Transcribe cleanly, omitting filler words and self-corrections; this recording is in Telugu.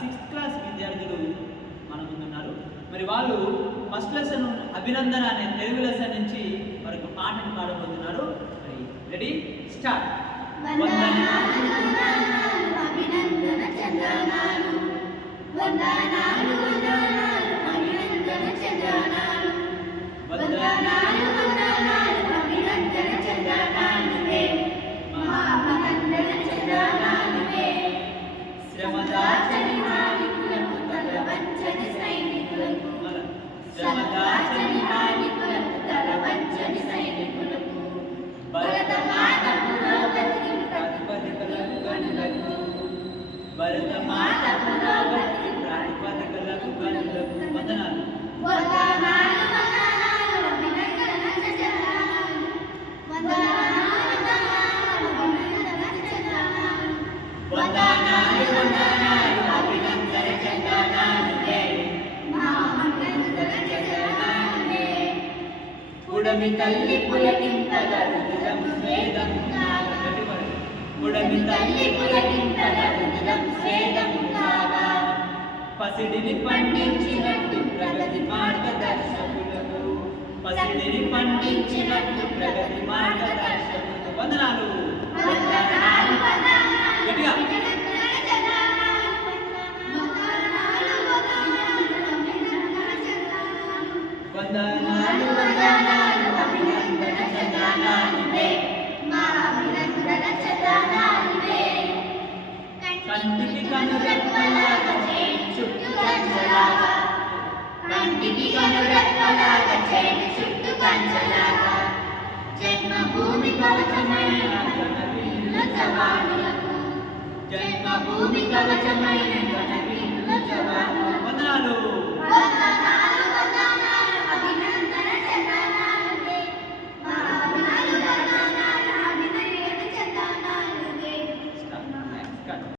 6th క్లాస్ విద్యార్థులు మన ముందున్నారు. మరి వాళ్ళు ఫస్ట్ లెసన్ అభినందన అనే తెలుగు లెసన్ నుంచి వారికి పాటను పాడబోతున్నారు. మరి రెడీ స్టార్ట్. వందనాలు అభినందన చందనాలు, వందనాలు వందనాలు అభినందన చందనాలు, వందనాలు వందనాలు అభినందన చందనాలువే, మా అభినందన చందనాలువే. శ్రమదాచని నాయకులకు తల వంచని సైనికులకు, శ్రమదాచని నాయకులకు తల వంచని సైనికులకు, భరతమాత పురోగతికి ప్రాతిపదికలకు గనులకు, భరతమాత పురోగతికి ప్రాతిపదికలకు గనులకు వందనాలు. వందనాలు వందనాలు అభినందన చందనాలు, వందనాలు వందనాలు అభినందన చందనాలు, వందనాలు వందనాలు అభినందన చందనాలువే, మా అభినందన చందనాలువే. ఉడమి తల్లి పులకింతగా రుదిరం స్వేదం కాగా, ఉడమి తల్లి పులకింతగా రుదిరం స్వేదం కాగా, పసిడిని పండించినట్టు ప్రగతి మార్గదర్శకులకు, పసిడిని పండించినట్టు ప్రగతి మార్గదర్శకులకు వందనాలు. వందనాలు వందనాలు గట్టిగా అభినందన చందనాలు, వందనాలు వందనాలు అభినందన చందనాలు, వందనాలు వందనాలు అభినందన చందనాలువే, మా అభినందన చందనాలువే. కంటికి కనురెప్పలాగా చేయి చుట్టూ కంచెలాగా, కంటికి కనురెప్పలాగా చేయి చుట్టూ కంచెలాగా, జన్మభూమి కవచమైన జవానులకు, జన్మభూమి కవచమైన